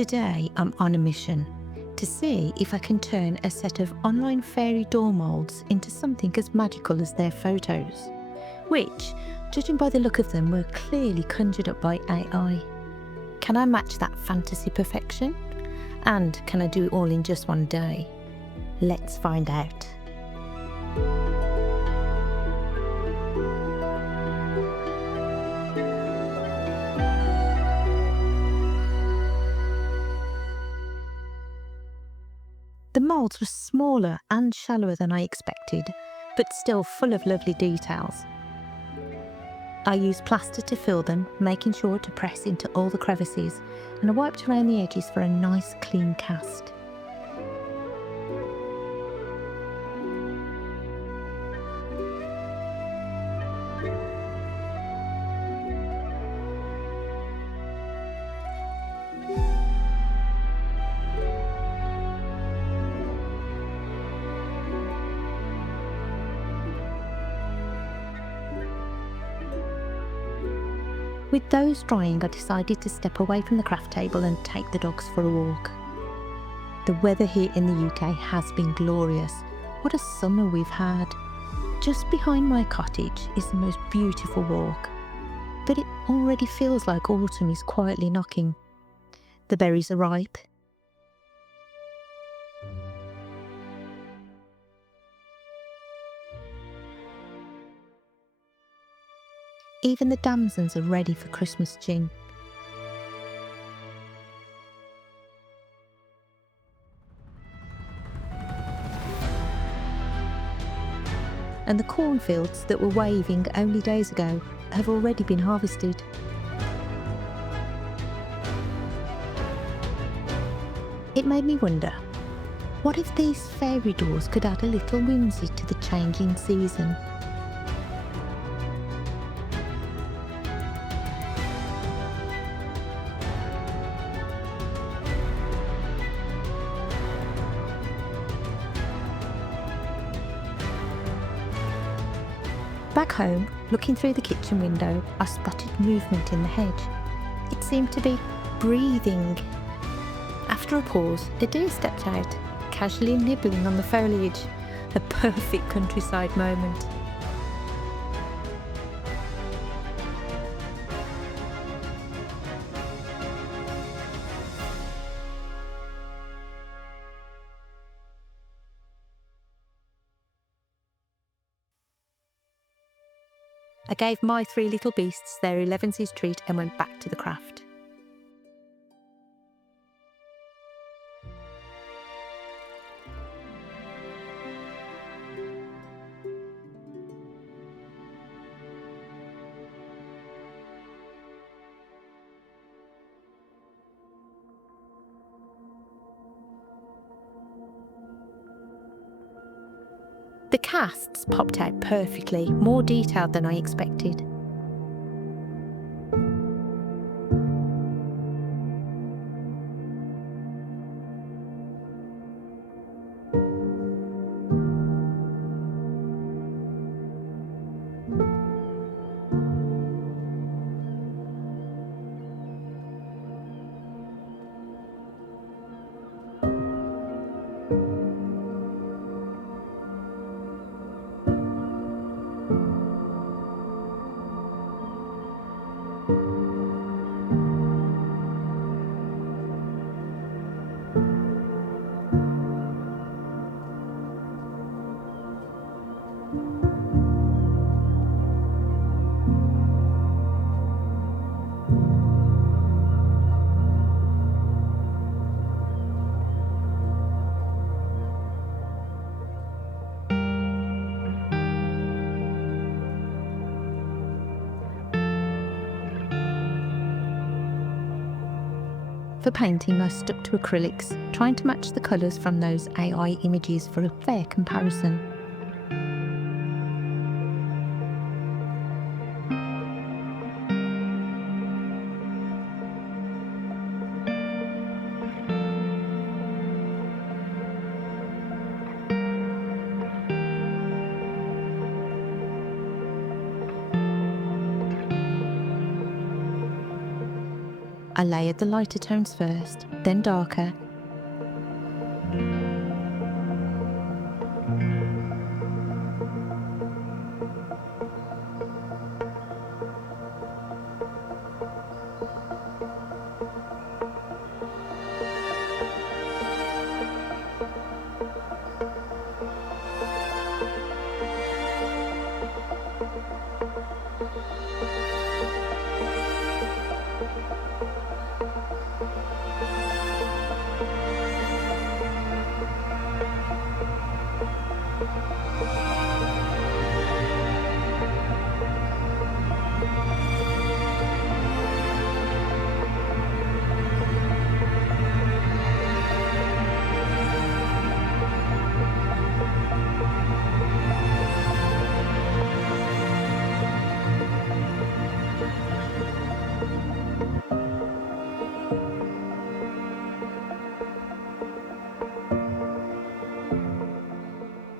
Today I'm on a mission to see if I can turn a set of online fairy door moulds into something as magical as their photos, which, judging by the look of them, were clearly conjured up by AI. Can I match that fantasy perfection? And can I do it all in just one day? Let's find out. The moulds were smaller and shallower than I expected, but still full of lovely details. I used plaster to fill them, making sure to press into all the crevices, and I wiped around the edges for a nice clean cast. With those drying, I decided to step away from the craft table and take the dogs for a walk. The weather here in the UK has been glorious. What a summer we've had. Just behind my cottage is the most beautiful walk, but it already feels like autumn is quietly knocking. The berries are ripe. Even the damsons are ready for Christmas gin. And the cornfields that were waving only days ago have already been harvested. It made me wonder, what if these fairy doors could add a little whimsy to the changing season? Back home, looking through the kitchen window, I spotted movement in the hedge. It seemed to be breathing. After a pause, a deer stepped out, casually nibbling on the foliage. A perfect countryside moment. I gave my three little beasts their 11's treat and went back to the craft. The casts popped out perfectly, more detailed than I expected. For painting, I stuck to acrylics, trying to match the colours from those AI images for a fair comparison. I layered the lighter tones first, then darker,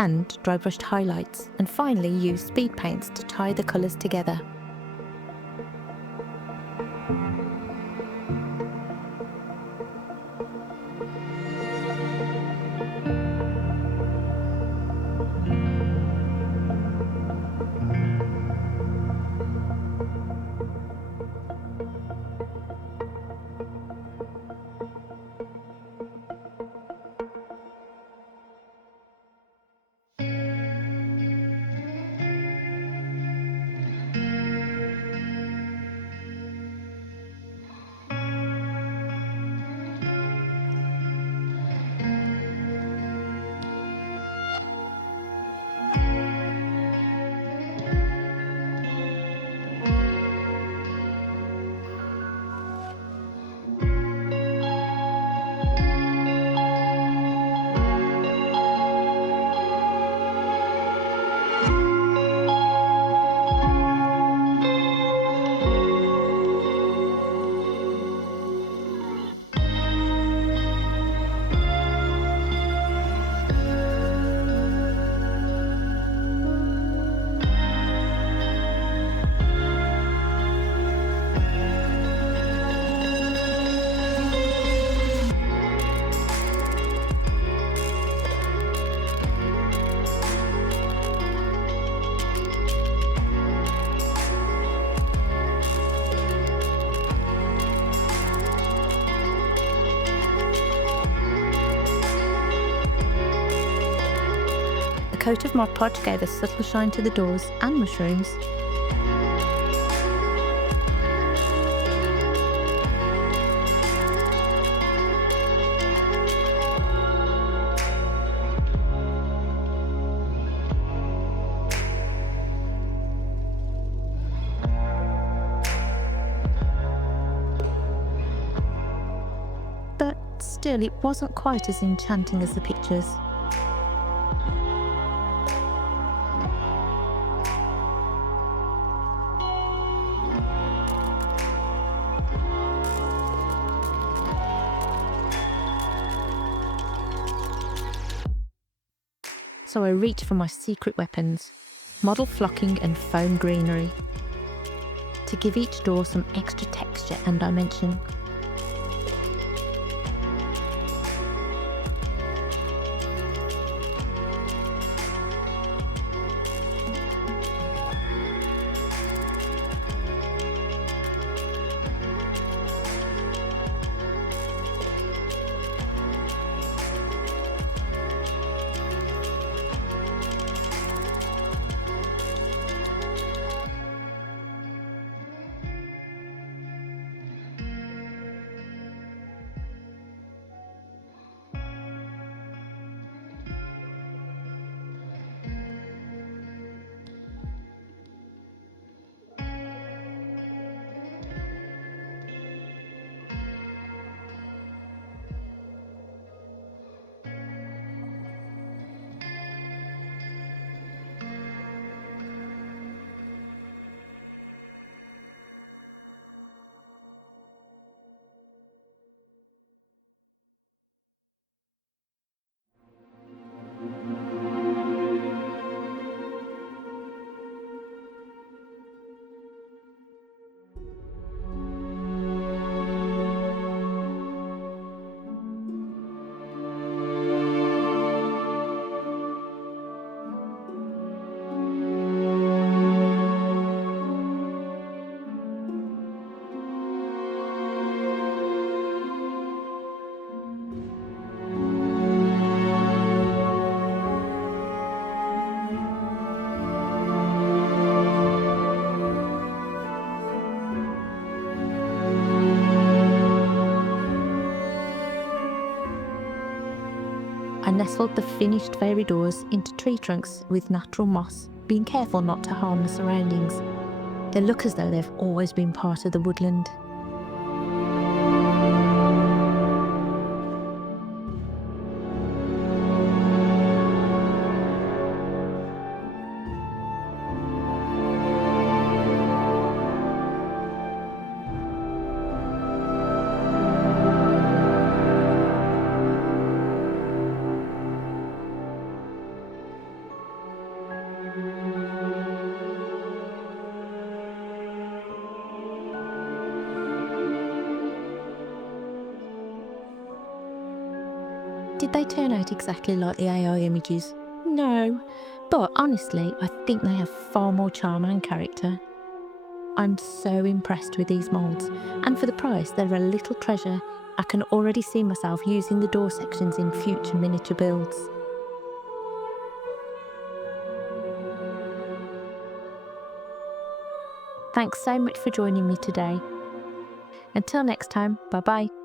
and dry brushed highlights, and finally use speed paints to tie the colours together. A coat of Mod Podge gave a subtle shine to the doors and mushrooms. But still, it wasn't quite as enchanting as the pictures. So I reach for my secret weapons, model flocking and foam greenery, to give each door some extra texture and dimension. nestled the finished fairy doors into tree trunks with natural moss, being careful not to harm the surroundings. They look as though they've always been part of the woodland. Did they turn out exactly like the AI images? No, but honestly, I think they have far more charm and character. I'm so impressed with these moulds, and for the price, they're a little treasure. I can already see myself using the door sections in future miniature builds. Thanks so much for joining me today. Until next time, bye bye.